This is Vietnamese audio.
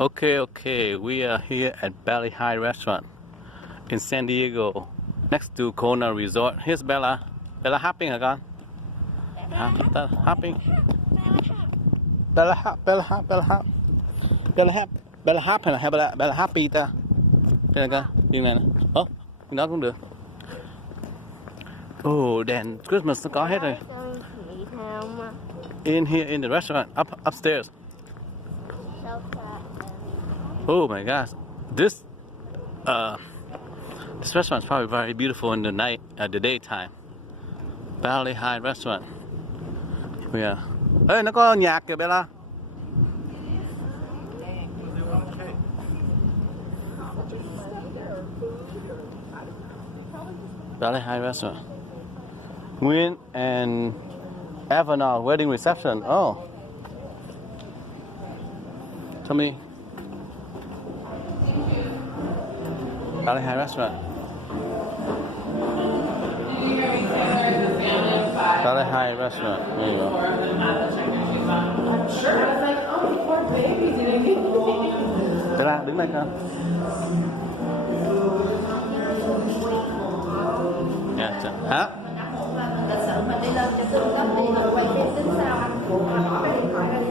Okay, we are here at Valley High Restaurant in San Diego, next to Kona Resort. Here's Bella. Bella hopping hả con? Hopping. Bella hop. Bella hop hay là Bella happy ta? Đây là con, đi này nè. Đó cũng được. Đèn Christmas nó có hết rồi. In here in the restaurant, upstairs. Oh my gosh, this restaurant is probably very beautiful in the night, the daytime. Valley High Restaurant. Yeah. Ê, nó có nhạc kìa Bella. Valley High Restaurant. Nguyên and Avanal wedding reception. Oh. Tell me. Valley High Restaurant. Valley High Restaurant. There you go. Sure. I was like, oh, poor baby, didn't he? Bella, đứng đây con. Hả? Lịch sự mình đi lên cho tương cấp đi rồi quay phim tính sao anh nói cái điện thoại ra đi.